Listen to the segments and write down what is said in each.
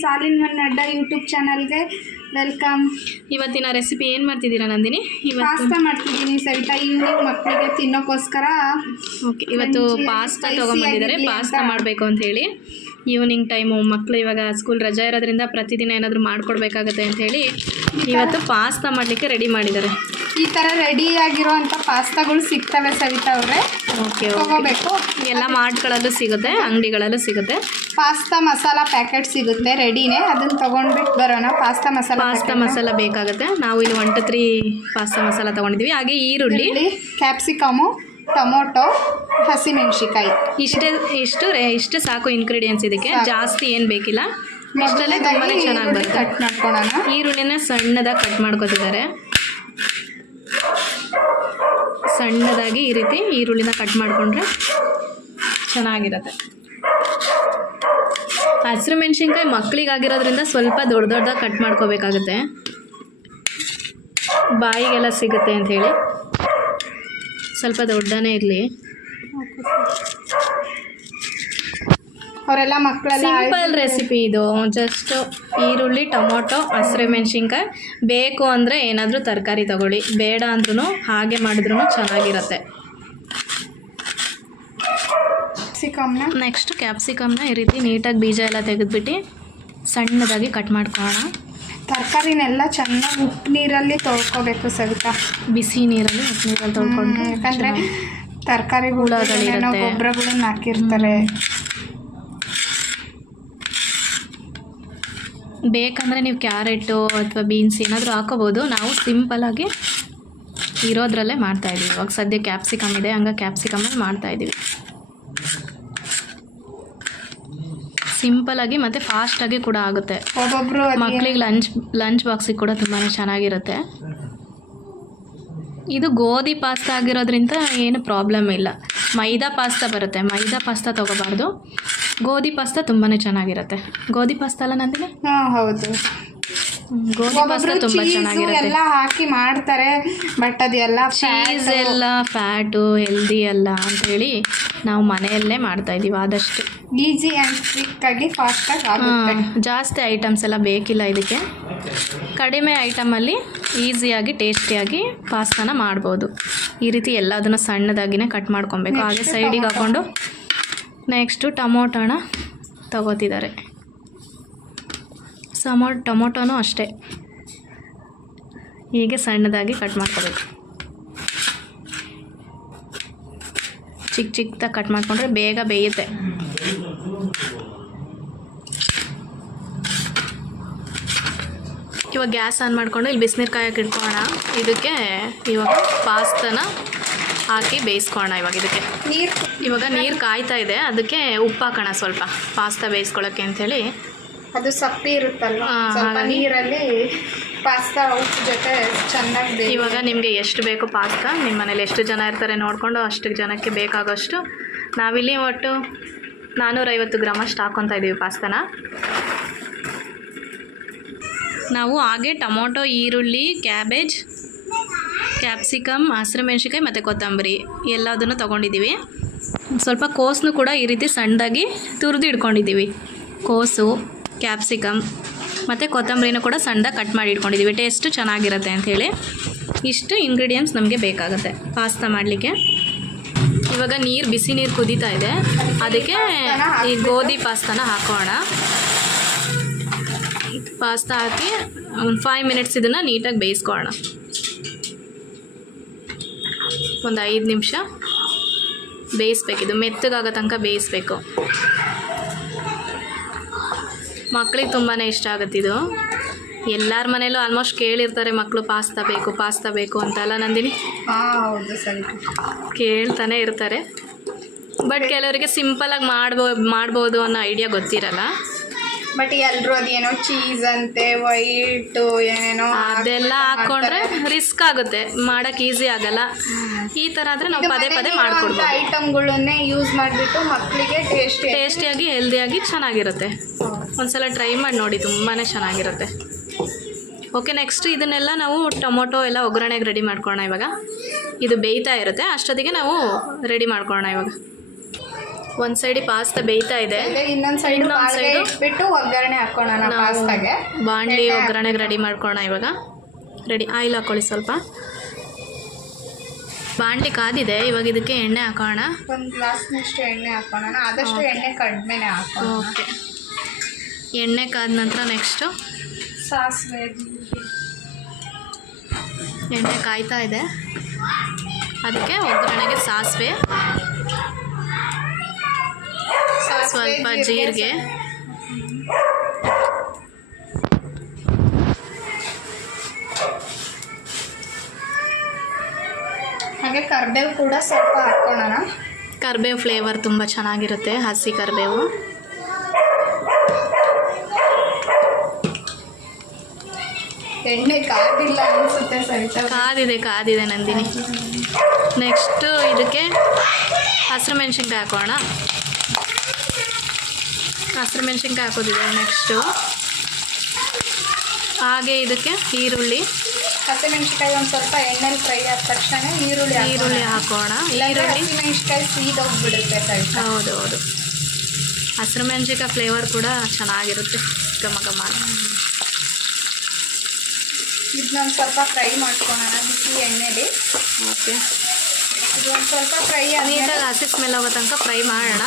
Friends, all in one ಅಡ್ಡ YouTube ಚಾನಲ್ಗೆ welcome. ಇವತ್ತಿನ ರೆಸಿಪಿ ಏನು ಮಾಡ್ತಿದ್ದೀರಾ ನಂದಿನಿ? ಪಾಸ್ತಾ ಮಾಡ್ತಿದ್ದೀನಿ ಸವಿತಾ. ಈವ್ನಿಂಗ್ ಮಕ್ಕಳಿಗೆ ತಿನ್ನೋಕ್ಕೋಸ್ಕರ. ಓಕೆ, ಇವತ್ತು ಪಾಸ್ತಾ ತೊಗೊಂಬಂದಿದ್ದಾರೆ. ಪಾಸ್ತಾ ಮಾಡಬೇಕು ಅಂತ ಹೇಳಿ ಈವ್ನಿಂಗ್ ಟೈಮು ಮಕ್ಕಳು ಇವಾಗ ಸ್ಕೂಲ್ ರಜೆ ಇರೋದ್ರಿಂದ ಪ್ರತಿದಿನ ಏನಾದರೂ ಮಾಡಿಕೊಡ್ಬೇಕಾಗತ್ತೆ ಅಂಥೇಳಿ ಇವತ್ತು ಪಾಸ್ತಾ ಮಾಡಲಿಕ್ಕೆ ರೆಡಿ ಮಾಡಿದ್ದಾರೆ. ಈ ಥರ ರೆಡಿಯಾಗಿರೋ ಅಂಥ ಪಾಸ್ತಾಗಳು ಸಿಗ್ತವೆ ಸವಿತಾ ಅವರೇ. ಓಕೆ, ತಗೋಬೇಕು. ಎಲ್ಲ ಮಾರ್ಟ್ಗಳಲ್ಲೂ ಸಿಗುತ್ತೆ, ಅಂಗಡಿಗಳಲ್ಲೂ ಸಿಗುತ್ತೆ. ಪಾಸ್ತಾ ಮಸಾಲ ಪ್ಯಾಕೆಟ್ ಸಿಗುತ್ತೆ ರೆಡಿನೇ, ಅದನ್ನು ತೊಗೊಂಡ್ಬಿಟ್ಟು ಬರೋಣ. ಪಾಸ್ತಾ ಮಸಾಲ ಬೇಕಾಗುತ್ತೆ. ನಾವು ಇಲ್ಲಿ 1 to 3 ಪಾಸ್ತಾ ಮಸಾಲ ತೊಗೊಂಡಿದ್ದೀವಿ. ಹಾಗೆ ಈರುಳ್ಳಿ, ಕ್ಯಾಪ್ಸಿಕಮು, ಟೊಮೊಟೊ, ಹಸಿಮೆಣಸಿಕಾಯಿ ಇಷ್ಟು ಸಾಕು ಇಂಗ್ರೀಡಿಯೆಂಟ್ಸ್. ಇದಕ್ಕೆ ಜಾಸ್ತಿ ಏನು ಬೇಕಿಲ್ಲ, ಇಷ್ಟಲ್ಲೇ ತುಂಬಾ ಚೆನ್ನಾಗಿ ಬರುತ್ತೆ. ಕಟ್ ಮಾಡ್ಕೊಳ್ಳೋಣ. ಈರುಳ್ಳಿನ ಸಣ್ಣದಾಗಿ ಕಟ್ ಮಾಡ್ಕೊತಿದ್ದಾರೆ. ಸಣ್ಣದಾಗಿ ಈ ರೀತಿ ಈರುಳ್ಳಿನ ಕಟ್ ಮಾಡಿಕೊಂಡ್ರೆ ಚೆನ್ನಾಗಿರುತ್ತೆ. ಹಸಿರು ಮೆಣಸಿನ್ಕಾಯಿ ಮಕ್ಕಳಿಗಾಗಿರೋದ್ರಿಂದ ಸ್ವಲ್ಪ ದೊಡ್ಡದಾಗಿ ಕಟ್ ಮಾಡ್ಕೋಬೇಕಾಗುತ್ತೆ, ಬಾಯಿಗೆಲ್ಲ ಸಿಗುತ್ತೆ ಅಂಥೇಳಿ ಸ್ವಲ್ಪ ದೊಡ್ಡನೇ ಇರಲಿ. ಅವರೆಲ್ಲ ಮಕ್ಕಳೆಲ್ಲ ಸಿಂಪಲ್ ರೆಸಿಪಿ ಇದು. ಜಸ್ಟ್ ಈರುಳ್ಳಿ, ಟೊಮೊಟೊ, ಹಸಿರು ಮೆಣಸಿನ್ಕಾಯಿ. ಬೇಕು ಅಂದರೆ ಏನಾದರೂ ತರಕಾರಿ ತಗೊಳ್ಳಿ, ಬೇಡ ಅಂದ್ರೂ ಹಾಗೆ ಮಾಡಿದ್ರೂ ಚೆನ್ನಾಗಿರುತ್ತೆ. ನೆಕ್ಸ್ಟ್ ಕ್ಯಾಪ್ಸಿಕಮ್ನ ಈ ರೀತಿ ನೀಟಾಗಿ ಬೀಜ ಎಲ್ಲ ತೆಗೆದುಬಿಟ್ಟು ಸಣ್ಣದಾಗಿ ಕಟ್ ಮಾಡ್ಕೊಳ್ಳೋಣ. ತರಕಾರಿನೆಲ್ಲ ಚೆನ್ನಾಗಿ ಉಪ್ಪು ನೀರಲ್ಲಿ ತೊಳ್ಕೊಬೇಕು ಸವಿತಾ. ಬಿಸಿ ನೀರಲ್ಲಿ ಉಪ್ಪು ನೀರಲ್ಲಿ ತೊಳ್ಕೊಂಡ್ರೆ, ಯಾಕಂದರೆ ತರಕಾರಿ ಹುಳಗಳಿರುತ್ತೆ, ಗೊಬ್ಬರಗಳನ್ನ ಹಾಕಿರ್ತಾರೆ. ಬೇಕಂದರೆ ನೀವು ಕ್ಯಾರೆಟು ಅಥವಾ ಬೀನ್ಸ್ ಏನಾದರೂ ಹಾಕೋಬೋದು. ನಾವು ಸಿಂಪಲಾಗಿ ಇರೋದ್ರಲ್ಲೇ ಮಾಡ್ತಾಯಿದ್ದೀವಿ. ಇವಾಗ ಸದ್ಯ ಕ್ಯಾಪ್ಸಿಕಮ್ ಇದೆ, ಹಂಗೆ ಕ್ಯಾಪ್ಸಿಕಮಲ್ಲಿ ಮಾಡ್ತಾಯಿದ್ದೀವಿ ಸಿಂಪಲಾಗಿ, ಮತ್ತು ಫಾಸ್ಟಾಗಿ ಕೂಡ ಆಗುತ್ತೆ. ಒಬ್ಬೊಬ್ಬರು ಮಕ್ಕಳಿಗೆ ಲಂಚ್ ಬಾಕ್ಸಿಗೆ ಕೂಡ ತುಂಬಾ ಚೆನ್ನಾಗಿರುತ್ತೆ. ಇದು ಗೋಧಿ ಪಾಸ್ತಾ ಆಗಿರೋದ್ರಿಂದ ಏನು ಪ್ರಾಬ್ಲಮ್ ಇಲ್ಲ. ಮೈದಾ ಪಾಸ್ತಾ ಬರುತ್ತೆ, ಮೈದಾ ಪಾಸ್ತಾ ತೊಗೋಬಾರ್ದು. ಗೋಧಿ ಪಾಸ್ತಾ ತುಂಬಾ ಚೆನ್ನಾಗಿರುತ್ತೆ. ಗೋಧಿ ಪಾಸ್ತಾ ಅಲ್ಲ ನಂದಿನಿ? ಹಾಂ ಹೌದು, ಗೋಧಿ ಪಾಸ್ತಾ ತುಂಬ ಚೆನ್ನಾಗಿರುತ್ತೆ. ಎಲ್ಲ ಹಾಕಿ ಮಾಡ್ತಾರೆ, ಬಟ್ ಅದೆಲ್ಲ ಚೀಸ್ ಎಲ್ಲ ಫ್ಯಾಟು, ಹೆಲ್ದಿ ಅಲ್ಲ ಅಂಥೇಳಿ ನಾವು ಮನೆಯಲ್ಲೇ ಮಾಡ್ತಾಯಿದ್ದೀವಿ. ಆದಷ್ಟು ಈಸಿ ಆ್ಯಂಡ್ ಕ್ವಿಕ್ಕಾಗಿ ಫಾಸ್ಟಾಗಿ ಆಗುತ್ತೆ. ಜಾಸ್ತಿ ಐಟಮ್ಸ್ ಎಲ್ಲ ಬೇಕಿಲ್ಲ ಇದಕ್ಕೆ. ಕಡಿಮೆ ಐಟಮಲ್ಲಿ ಈಸಿಯಾಗಿ ಟೇಸ್ಟಿಯಾಗಿ ಪಾಸ್ತಾನ ಮಾಡ್ಬೋದು. ಈ ರೀತಿ ಎಲ್ಲದನ್ನು ಸಣ್ಣದಾಗಿನೇ ಕಟ್ ಮಾಡ್ಕೊಬೇಕು. ಹಾಗೆ ಸೈಡಿಗೆ ಹಾಕ್ಕೊಂಡು ನೆಕ್ಸ್ಟು ಟೊಮೊಟೊನ ತಗೋತಿದ್ದಾರೆ. ಟೊಮೊಟೊನೂ ಅಷ್ಟೇ ಹೀಗೆ ಸಣ್ಣದಾಗಿ ಕಟ್ ಮಾಡ್ಕೋಬೇಕು. ಚಿಕ್ಕದಾಗಿ ಕಟ್ ಮಾಡಿಕೊಂಡ್ರೆ ಬೇಗ ಬೇಯುತ್ತೆ. ಇವಾಗ ಗ್ಯಾಸ್ ಆನ್ ಮಾಡಿಕೊಂಡು ಇಲ್ಲಿ ಬಿಸಿನೀರು ಕಾಯಕ್ಕೆ ಇಟ್ಕೊಳ್ಳೋಣ. ಇದಕ್ಕೆ ಇವಾಗ ಪಾಸ್ತಾನ ಹಾಕಿ ಬೇಯಿಸ್ಕೊಳ್ಳೋಣ. ಇವಾಗ ನೀರು ಕಾಯ್ತಾ ಇದೆ, ಅದಕ್ಕೆ ಉಪ್ಪು ಹಾಕೋಣ ಸ್ವಲ್ಪ, ಪಾಸ್ತಾ ಬೇಯಿಸ್ಕೊಳ್ಳೋಕ್ಕೆ ಅಂಥೇಳಿ. ಅದು ಸಪ್ಪೆ ಇರುತ್ತಲ್ವ, ಸ್ವಲ್ಪ ನೀರಲ್ಲಿ ಪಾಸ್ತಾ ಉಪ್ಪು ಜೊತೆ ಚೆನ್ನಾಗಿ. ಇವಾಗ ನಿಮಗೆ ಎಷ್ಟು ಬೇಕು ಪಾಸ್ತಾ, ನಿಮ್ಮ ಮನೇಲಿ ಎಷ್ಟು ಜನ ಇರ್ತಾರೆ ನೋಡಿಕೊಂಡು ಅಷ್ಟು ಜನಕ್ಕೆ ಬೇಕಾಗೋಷ್ಟು. ನಾವಿಲ್ಲಿ ಒಟ್ಟು 450 ಗ್ರಾಮ್ ಅಷ್ಟು ಹಾಕ್ಕೊತಾ ಇದ್ದೀವಿ ಪಾಸ್ತಾನ. ನಾವು ಹಾಗೆ ಟೊಮೊಟೊ, ಈರುಳ್ಳಿ, ಕ್ಯಾಬೇಜ್, ಕ್ಯಾಪ್ಸಿಕಮ್, ಹಸಿರು ಮೆಣಸಿನ್ಕಾಯಿ ಮತ್ತು ಕೊತ್ತಂಬರಿ ಎಲ್ಲದನ್ನು ತೊಗೊಂಡಿದ್ದೀವಿ. ಸ್ವಲ್ಪ ಕೋಸನ್ನು ಕೂಡ ಈ ರೀತಿ ಸಣ್ಣದಾಗಿ ತುರಿದು ಇಟ್ಕೊಂಡಿದ್ದೀವಿ. ಕೋಸು, ಕ್ಯಾಪ್ಸಿಕಮ್ ಮತ್ತು ಕೊತ್ತಂಬರಿನೂ ಕೂಡ ಸಣ್ಣದಾಗಿ ಕಟ್ ಮಾಡಿ ಇಟ್ಕೊಂಡಿದ್ದೀವಿ, ಟೇಸ್ಟು ಚೆನ್ನಾಗಿರುತ್ತೆ ಅಂಥೇಳಿ. ಇಷ್ಟು ಇಂಗ್ರೀಡಿಯೆಂಟ್ಸ್ ನಮಗೆ ಬೇಕಾಗುತ್ತೆ ಪಾಸ್ತಾ ಮಾಡಲಿಕ್ಕೆ. ಇವಾಗ ಬಿಸಿ ನೀರು ಕುದೀತಾ ಇದೆ, ಅದಕ್ಕೆ ಈ ಗೋಧಿ ಪಾಸ್ತಾನ ಹಾಕೋಣ. ಪಾಸ್ತಾ ಹಾಕಿ ಒಂದು 5 ಮಿನಿಟ್ಸ್ ಇದನ್ನು ನೀಟಾಗಿ ಬೇಯಿಸ್ಕೊಳ್ಳೋಣ. ಒಂದು 5 ನಿಮಿಷ ಬೇಯಿಸ್ಬೇಕು. ಇದು ಮೆತ್ತಗಾಗೋ ತನಕ ಬೇಯಿಸ್ಬೇಕು. ಮಕ್ಕಳಿಗೆ ತುಂಬಾ ಇಷ್ಟ ಆಗುತ್ತಿದು. ಎಲ್ಲರ ಮನೇಲೂ ಆಲ್ಮೋಸ್ಟ್ ಕೇಳಿರ್ತಾರೆ ಮಕ್ಕಳು ಪಾಸ್ತಾ ಬೇಕು ಅಂತಲ್ಲ ನಂದಿನಿ? ಹೌದು ಸರಿ, ಕೇಳ್ತಾನೆ ಇರ್ತಾರೆ. ಬಟ್ ಕೆಲವರಿಗೆ ಸಿಂಪಲಾಗಿ ಮಾಡ್ಬೋದು ಅನ್ನೋ ಐಡಿಯಾ ಗೊತ್ತಿರಲ್ಲ. ಬಟ್ ಎಲ್ಲರೂ ಅದೇನೋ ಚೀಸ್ ಅಂತೆ, ವೈಟು ಏನೇನೋ ಅದೆಲ್ಲ ಹಾಕ್ಕೊಂಡ್ರೆ ರಿಸ್ಕ್ ಆಗುತ್ತೆ, ಮಾಡೋಕ್ಕೆ ಈಸಿ ಆಗಲ್ಲ. ಈ ಥರ ಆದರೆ ನಾವು ಪದೇ ಮಾಡ್ಕೊಡ್ಬೋದು. ಐಟಮ್ಗಳನ್ನೇ ಯೂಸ್ ಮಾಡಿಬಿಟ್ಟು ಮಕ್ಕಳಿಗೆ ಟೇಸ್ಟಿಯಾಗಿ ಹೆಲ್ದಿಯಾಗಿ ಚೆನ್ನಾಗಿರುತ್ತೆ. ಒಂದ್ಸಲ ಟ್ರೈ ಮಾಡಿ ನೋಡಿ, ತುಂಬಾ ಚೆನ್ನಾಗಿರುತ್ತೆ. ಓಕೆ, ನೆಕ್ಸ್ಟ್ ಇದನ್ನೆಲ್ಲ ನಾವು ಟೊಮೊಟೊ ಎಲ್ಲ ಒಗ್ಗರಣೆಗೆ ರೆಡಿ ಮಾಡ್ಕೊಳ್ಳೋಣ. ಇವಾಗ ಇದು ಬೇಯ್ತಾ ಇರುತ್ತೆ, ಅಷ್ಟೊತ್ತಿಗೆ ನಾವು ರೆಡಿ ಮಾಡ್ಕೊಳ್ಳೋಣ. ಇವಾಗ ಒಂದು ಸೈಡಿ ಪಾಸ್ತಾ ಬೇಯ್ತಾ ಇದೆ. ಇನ್ನೊಂದು ಸೈಡ್ ಇನ್ನೊಂದ್ side ಇಟ್ಬಿಟ್ಟು ಒಗ್ಗರಣೆ ಹಾಕೋಣ ನಾವು ಪಾಸ್ತಾಗೆ. ಬಾಣಲಿ ಒಗ್ಗರಣೆಗೆ ರೆಡಿ ಮಾಡ್ಕೊಳ್ಳೋಣ ಇವಾಗ. ರೆಡಿ, ಆಯಿಲ್ ಹಾಕ್ಕೊಳ್ಳಿ ಸ್ವಲ್ಪ. ಬಾಣಲಿ ಕಾದಿದೆ, ಇವಾಗ ಇದಕ್ಕೆ ಎಣ್ಣೆ ಹಾಕೋಣ. ಒಂದು ಗ್ಲಾಸ್ನಷ್ಟು ಎಣ್ಣೆ ಹಾಕೋಣ. ಆದಷ್ಟು ಎಣ್ಣೆ ಕಡಿಮೆನೇ ಹಾಕೋಣ. ಓಕೆ, ಎಣ್ಣೆ ಕಾದ ನಂತರ ನೆಕ್ಸ್ಟು ಸಾಸಿವೆ. ಎಣ್ಣೆ ಕಾಯ್ತಾ ಇದೆ, ಅದಕ್ಕೆ ಒಗ್ಗರಣೆಗೆ ಸಾಸಿವೆ, ಸ್ವಲ್ಪ ಜೀರಿಗೆ, ಹಾಗೆ ಕರಿಬೇವು ಕೂಡ ಸ್ವಲ್ಪ ಹಾಕೋಣ. ಕರಿಬೇವು ಫ್ಲೇವರ್ ತುಂಬ ಚೆನ್ನಾಗಿರುತ್ತೆ, ಹಸಿ ಕರಿಬೇವು. ಎಣ್ಣೆ ಕಾದಿಲ್ಲ ಅನಿಸುತ್ತೆ ಸರಿತಾ. ಕಾದಿದೆ ನಂದಿನಿ. ನೆಕ್ಸ್ಟು ಇದಕ್ಕೆ ಹಸಿರು ಮೆಣಸಿನ್ಕಾಯಿ ಹಾಕೋಣ. ಹಸಿರು ಮೆಣಸಿನ್ಕಾಯಿ ಹಾಕೋದಿದೆ ನೆಕ್ಸ್ಟು. ಹಾಗೆ ಇದಕ್ಕೆ ಈರುಳ್ಳಿ, ಹಸಿಮೆಣಸಿನ್ಕಾಯಿ ಒಂದು ಸ್ವಲ್ಪ ಎಣ್ಣೆಲಿ ಫ್ರೈ ಆದ ತಕ್ಷಣ ಈರುಳ್ಳಿ ಹಾಕೋಣ. ಈರುಳ್ಳಿ ಹಸಿಮೆಣಸಿನ್ಕಾಯಿ ಸೀದೋಗ್ಬಿಡುತ್ತೆ ಸರಿತಾ. ಹೌದು, ಹಸಿರು ಮೆಣಸಿನ್ಕಾಯಿ ಫ್ಲೇವರ್ ಕೂಡ ಚೆನ್ನಾಗಿರುತ್ತೆ, ಘಮ ಘಮ. ಇದನ್ನೊಂದು ಸ್ವಲ್ಪ ಫ್ರೈ ಮಾಡ್ಕೊಳ್ಳೋಣ ಬಿಸಿ ಎಣ್ಣೆಲಿ. ಓಕೆ, ಇದೊಂದು ಸ್ವಲ್ಪ ಫ್ರೈ ನೀಟಾಗಿ ಹಸಿ ಸ್ಮೆಲ್ ಆಗೋ ತನಕ ಫ್ರೈ ಮಾಡೋಣ.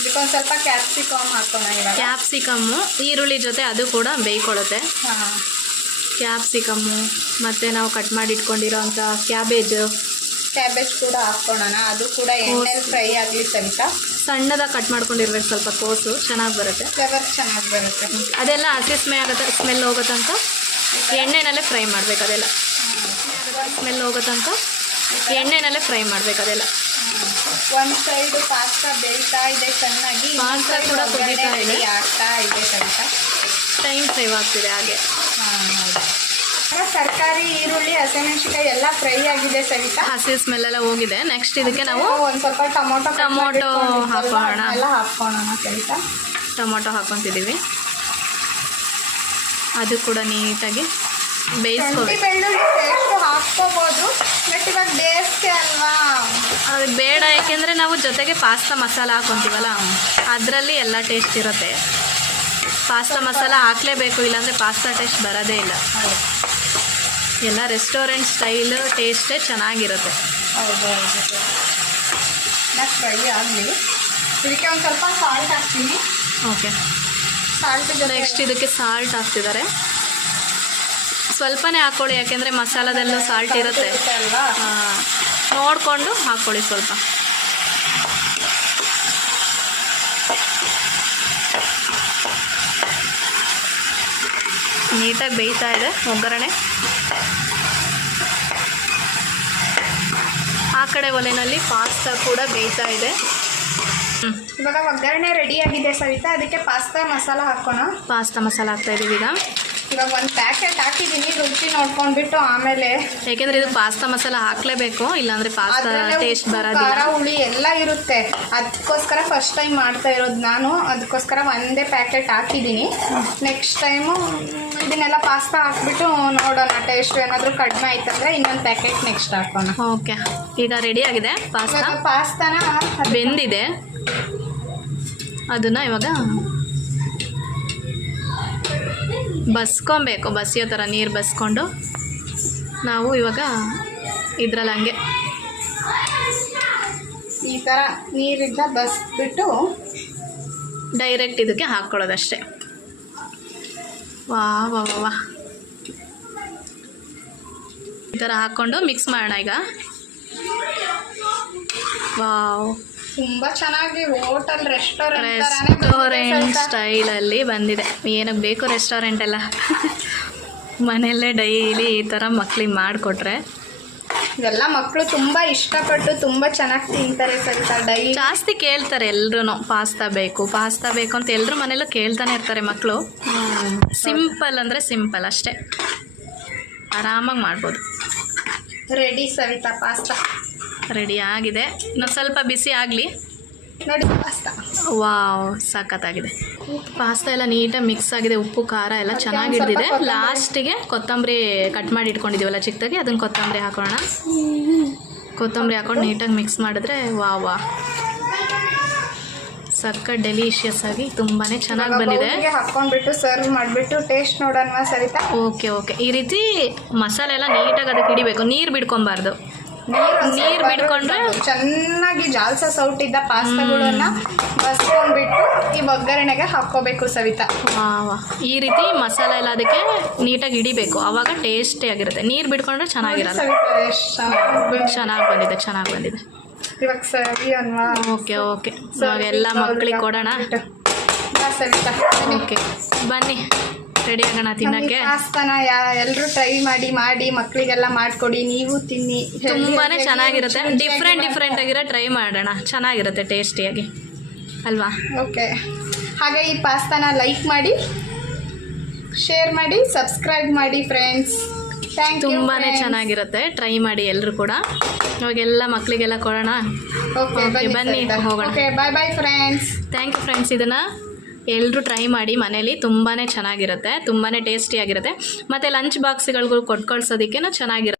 ಇದಕ್ಕೊಂದು ಸ್ವಲ್ಪ ಕ್ಯಾಪ್ಸಿಕಮ್ ಹಾಕೋಣ. ಇವಾಗ ಕ್ಯಾಪ್ಸಿಕಮ್ಮು ಈರುಳ್ಳಿ ಜೊತೆ ಅದು ಕೂಡ ಬೇಯ್ಕೊಳ್ಳುತ್ತೆ. ಹಾಂ, ಕ್ಯಾಪ್ಸಿಕಮ್ಮು ಮತ್ತು ನಾವು ಕಟ್ ಮಾಡಿ ಇಟ್ಕೊಂಡಿರೋಂಥ ಕ್ಯಾಬೇಜ್ ಕೂಡ ಹಾಕ್ಕೊಳ್ಳೋಣ. ಅದು ಕೂಡ ಎಣ್ಣೆಲಿ ಫ್ರೈ ಆಗಲಿ ಸರಿತಾ. ಸಣ್ಣದಾಗಿ ಕಟ್ ಮಾಡ್ಕೊಂಡಿರ್ಬೇಕು, ಸ್ವಲ್ಪ ಕೋಸು ಚೆನ್ನಾಗಿ ಬರುತ್ತೆ, ಫ್ಲೇವರ್ ಚೆನ್ನಾಗಿ ಬರುತ್ತೆ. ಅದೆಲ್ಲ ಹಸಿ ಸ್ಮೆಲ್ ಹೋಗೋ ತನಕ ಎಣ್ಣೆನಲ್ಲೇ ಫ್ರೈ ಮಾಡಬೇಕು. ಅದೆಲ್ಲ ಸ್ಮೆಲ್ ಹೋಗೋ ತನಕ ಎಣ್ಣೆನಲ್ಲೇ ಫ್ರೈ ಮಾಡಬೇಕು. ಅದೆಲ್ಲ ಒಂದು ಸೈಡು ಪಾಸ್ತಾ ಬೇಯ್ತಾ ಇದೆ ಚೆನ್ನಾಗಿ, ಪಾಸ್ತಾ ಕೂಡ ಕುದೀತಾ ಇದೆ, ಆಗ್ತಾ ಇದೆ ಸರಿತಾ. ಟೈಮ್ ಸೇವ್ ಆಗ್ತಿದೆ ಹಾಗೆ. ಹಾಂ, ಹೌದು. ತರಕಾರಿ, ಈರುಳ್ಳಿ, ಹಸಿಮೆಣಸಿನ್ಕಾಯಿ ಎಲ್ಲ ಫ್ರೈ ಆಗಿದೆ ಸರಿತಾ. ಹಸಿ ಸ್ಮೆಲ್ ಎಲ್ಲ ಹೋಗಿದೆ. ನೆಕ್ಸ್ಟ್ ಇದಕ್ಕೆ ನಾವು ಒಂದು ಸ್ವಲ್ಪ ಟೊಮೊಟೊ ಹಾಕೋಣ. ಎಲ್ಲ ಹಾಕ್ಕೊಳ್ಳೋಣ ಸರಿತಾ. ಟೊಮೊಟೊ ಹಾಕೊತಿದ್ದೀವಿ, ಅದು ಕೂಡ ನೀಟಾಗಿ ಬೇಯಿಸ್ಕೋಬೇಕು. ಬೆಳ್ಳುಳ್ಳಿ ಪೇಸ್ಟ್ ಹಾಕ್ಕೋಬೋದು, ಬಟ್ ಇವಾಗ ಬೇಯಿಸ್ತೆ ಅಲ್ವಾ, ಅದು ಬೇಡ. ಯಾಕೆಂದರೆ ನಾವು ಜೊತೆಗೆ ಪಾಸ್ತಾ ಮಸಾಲ ಹಾಕೊತೀವಲ್ಲ, ಅದರಲ್ಲಿ ಎಲ್ಲ ಟೇಸ್ಟ್ ಇರುತ್ತೆ. ಪಾಸ್ತಾ ಮಸಾಲ ಹಾಕಲೇಬೇಕು, ಇಲ್ಲಾಂದರೆ ಪಾಸ್ತಾ ಟೇಸ್ಟ್ ಬರೋದೇ ಇಲ್ಲ. ಎಲ್ಲ ರೆಸ್ಟೋರೆಂಟ್ ಸ್ಟೈಲ್ ಟೇಸ್ಟೇ ಚೆನ್ನಾಗಿರುತ್ತೆ. ಹೌದು, ಫ್ರೈ ಆಗಲಿ. ಇದಕ್ಕೆ ಒಂದು ಸ್ವಲ್ಪ ಸಾಲ್ಟ್ ಹಾಕ್ತೀನಿ. ಓಕೆ, ಸಾಲ್ಟ್ ನೆಕ್ಸ್ಟ್ ಇದಕ್ಕೆ ಸಾಲ್ಟ್ ಹಾಕ್ತಿದ್ದಾರೆ. ಸ್ವಲ್ಪನೇ ಹಾಕ್ಕೊಳ್ಳಿ, ಯಾಕೆಂದರೆ ಮಸಾಲದಲ್ಲೂ ಸಾಲ್ಟ್ ಇರುತ್ತೆ ಅಲ್ವಾ. ನೋಡಿಕೊಂಡು ಹಾಕ್ಕೊಳ್ಳಿ ಸ್ವಲ್ಪ. ನೀಟಾಗಿ ಬೇಯ್ತಾ ಇದೆ ಒಗ್ಗರಣೆ. ಆ ಕಡೆ ಒಲೆಯಲ್ಲಿ ಪಾಸ್ತಾ ಕೂಡ ಬೇಯ್ತಾ ಇದೆ. ಇವಾಗ ಒಗ್ಗರಣೆ ರೆಡಿ ಆಗಿದೆ ಸವಿತಾ. ಅದಕ್ಕೆ ಪಾಸ್ತಾ ಮಸಾಲ ಹಾಕೋಣ. ಪಾಸ್ತಾ ಮಸಾಲ ಹಾಕ್ತಾ ಇದ್ದೀವಿ ಈಗ. ಇವಾಗ ಒಂದು ಪ್ಯಾಕೆಟ್ ಹಾಕಿದ್ದೀನಿ, ರುಚಿ ನೋಡ್ಕೊಂಡ್ಬಿಟ್ಟು ಆಮೇಲೆ, ಯಾಕೆಂದರೆ ಇದು ಪಾಸ್ತಾ ಮಸಾಲ ಹಾಕಲೇಬೇಕು, ಇಲ್ಲಾಂದರೆ ಪಾಸ್ತಾ ಟೇಸ್ಟ್ ಬರೋದಿಲ್ಲ. ಖಾರ ಹುಳಿ ಎಲ್ಲ ಇರುತ್ತೆ, ಅದಕ್ಕೋಸ್ಕರ ಫಸ್ಟ್ ಟೈಮ್ ಮಾಡ್ತಾ ಇರೋದು ನಾನು. ಅದಕ್ಕೋಸ್ಕರ ಒಂದೇ ಪ್ಯಾಕೆಟ್ ಹಾಕಿದ್ದೀನಿ. ನೆಕ್ಸ್ಟ್ ಟೈಮು ಇದನ್ನೆಲ್ಲ ಪಾಸ್ತಾ ಹಾಕ್ಬಿಟ್ಟು ನೋಡೋಣ, ಟೇಸ್ಟ್ ಏನಾದರೂ ಕಡಿಮೆ ಆಯ್ತಂದರೆ ಇನ್ನೊಂದು ಪ್ಯಾಕೆಟ್ ನೆಕ್ಸ್ಟ್ ಹಾಕೋಣ. ಓಕೆ, ಈಗ ರೆಡಿ ಆಗಿದೆ ಪಾಸ್ತಾ. ಪಾಸ್ತಾನ ಬೆಂದಿದೆ, ಅದನ್ನು ಇವಾಗ ಬಸ್ಕೊಬೇಕು. ಬಸಿಯೋ ಥರ ನೀರು ಬಸ್ಕೊಂಡು ನಾವು ಇವಾಗ ಇದರಲ್ಲಿ ಹಂಗೆ ಈ ಥರ ನೀರಿಂದ ಬಸ್ಬಿಟ್ಟು ಡೈರೆಕ್ಟ್ ಇದಕ್ಕೆ ಹಾಕ್ಕೊಳ್ಳೋದಷ್ಟೇ. ವಾ ವಾ ವಾ, ಈ ಥರ ಹಾಕ್ಕೊಂಡು ಮಿಕ್ಸ್ ಮಾಡೋಣ ಈಗ. ವಾವ್, ತುಂಬ ಚೆನ್ನಾಗಿ ಹೋಟೆಲ್ ರೆಸ್ಟೋರೆಂಟ್ ಸ್ಟೈಲಲ್ಲಿ ಬಂದಿದೆ. ಏನಕ್ಕೆ ಬೇಕು ರೆಸ್ಟೋರೆಂಟ್ ಎಲ್ಲ, ಮನೆಯಲ್ಲೇ ಡೈಲಿ ಈ ಥರ ಮಕ್ಳಿಗೆ ಮಾಡಿಕೊಟ್ರೆ ಇದೆಲ್ಲ ಮಕ್ಕಳು ತುಂಬ ಇಷ್ಟಪಟ್ಟು ತುಂಬ ಚೆನ್ನಾಗಿ ತಿಂತಾರೆ ಸರಿತಾ. ಡೈಲಿ ಜಾಸ್ತಿ ಕೇಳ್ತಾರೆ ಎಲ್ಲರೂ, ಪಾಸ್ತಾ ಬೇಕು ಅಂತ ಎಲ್ಲರೂ ಮನೇಲೂ ಕೇಳ್ತಾನೆ ಇರ್ತಾರೆ ಮಕ್ಕಳು. ಸಿಂಪಲ್ ಅಂದರೆ ಸಿಂಪಲ್ ಅಷ್ಟೇ, ಆರಾಮಾಗಿ ಮಾಡ್ಬೋದು. ರೆಡಿ ಸವಿತಾ, ಪಾಸ್ತಾ ರೆಡಿ ಆಗಿದೆ. ಇನ್ನೊಂದು ಸ್ವಲ್ಪ ಬಿಸಿ ಆಗಲಿ ನೋಡಿ. ಪಾಸ್ತಾ ವಾವ್, ಸಖತ್ತಾಗಿದೆ. ಪಾಸ್ತಾ ಎಲ್ಲ ನೀಟಾಗಿ ಮಿಕ್ಸ್ ಆಗಿದೆ, ಉಪ್ಪು ಖಾರ ಎಲ್ಲ ಚೆನ್ನಾಗಿ ಹಿಡಿದಿದೆ. ಲಾಸ್ಟಿಗೆ ಕೊತ್ತಂಬರಿ ಕಟ್ ಮಾಡಿ ಇಟ್ಕೊಂಡಿದ್ದೀವಲ್ಲ ಚಿಕ್ಕದಾಗಿ, ಅದನ್ನು ಕೊತ್ತಂಬರಿ ಹಾಕೋಣ. ಕೊತ್ತಂಬರಿ ಹಾಕೊಂಡು ನೀಟಾಗಿ ಮಿಕ್ಸ್ ಮಾಡಿದ್ರೆ ವಾ ವಾ ಸಕ್ಕ ಡೆಲಿಷಿಯಸ್ ಆಗಿ ತುಂಬಾ ಚೆನ್ನಾಗಿ ಬಂದಿದೆ. ಹಾಕೊಂಡ್ಬಿಟ್ಟು ಸರ್ವ್ ಮಾಡಿಬಿಟ್ಟು ಟೇಸ್ಟ್ ನೋಡೋಣ ಸರಿತಾ? Okay okay. ಈ ರೀತಿ ಮಸಾಲೆ ಎಲ್ಲ ನೀಟಾಗಿ ಅದಕ್ಕೆ ಹಿಡಿಬೇಕು, ನೀರು ಬಿಡ್ಕೊಬಾರ್ದು. ನೀರು ಬಿಡ್ಕೊಂಡ್ರೆ ಚೆನ್ನಾಗಿ ಜಾಲ್ಸ ಸೌಟಿದ್ದ ಪಾಸ್ತಾಗಳನ್ನ ಬಸ್ಕೊಂಡ್ಬಿಟ್ಟು ಈ ಒಗ್ಗರಣೆಗೆ ಹಾಕೋಬೇಕು ಸವಿತಾ. ಈ ರೀತಿ ಮಸಾಲೆ ಎಲ್ಲ ಅದಕ್ಕೆ ನೀಟಾಗಿ ಹಿಡಿಬೇಕು, ಅವಾಗ ಟೇಸ್ಟಿ ಆಗಿರುತ್ತೆ. ನೀರು ಬಿಡ್ಕೊಂಡ್ರೆ ಚೆನ್ನಾಗಿರಲ್ಲ. ಚೆನ್ನಾಗಿ ಬಂದಿದೆ. ಇವಾಗ ಸರಿ ಅಲ್ವಾ? Okay okay. ಇವಾಗ ಎಲ್ಲ ಮಕ್ಕಳಿಗೆ ಕೊಡೋಣ. ಸವಿತಾ ಓಕೆ ಬನ್ನಿ, ರೆಡಿ ಆಗೋಣ ತಿನ್ನಕ್ಕೆ. ಪಾಸ್ತಾನ ಎಲ್ಲರೂ ಟ್ರೈ ಮಾಡಿ ಮಕ್ಕಳಿಗೆಲ್ಲ ಮಾಡಿಕೊಡಿ, ನೀವು ತಿನ್ನಿ. ತುಂಬಾ ಚೆನ್ನಾಗಿರುತ್ತೆ. ಡಿಫ್ರೆಂಟ್ ಆಗಿರೋ ಟ್ರೈ ಮಾಡೋಣ, ಚೆನ್ನಾಗಿರುತ್ತೆ ಟೇಸ್ಟಿಯಾಗಿ ಅಲ್ವಾ? ಓಕೆ. ಹಾಗೆ ಈ ಪಾಸ್ತಾನ ಲೈಕ್ ಮಾಡಿ, ಶೇರ್ ಮಾಡಿ, ಸಬ್ಸ್ಕ್ರೈಬ್ ಮಾಡಿ ಫ್ರೆಂಡ್ಸ್. ತುಂಬಾ ಚೆನ್ನಾಗಿರುತ್ತೆ, ಟ್ರೈ ಮಾಡಿ ಎಲ್ಲರೂ ಕೂಡ. ಇವಾಗೆಲ್ಲ ಮಕ್ಕಳಿಗೆಲ್ಲ ಕೊಡೋಣ. ಓಕೆ ಬನ್ನಿ ಹೋಗೋಣ. Okay bye friends. Thank you friends. ಇದನ್ನು ಎಲ್ಲರೂ ಟ್ರೈ ಮಾಡಿ ಮನೇಲಿ, ತುಂಬಾ ಚೆನ್ನಾಗಿರುತ್ತೆ, ತುಂಬಾ ಟೇಸ್ಟಿಯಾಗಿರುತ್ತೆ. ಮತ್ತು ಲಂಚ್ ಬಾಕ್ಸ್ಗಳಿಗೂ ಕೊಟ್ಟು ಕಳ್ಸೋದಕ್ಕೇನು ಚೆನ್ನಾಗಿರುತ್ತೆ.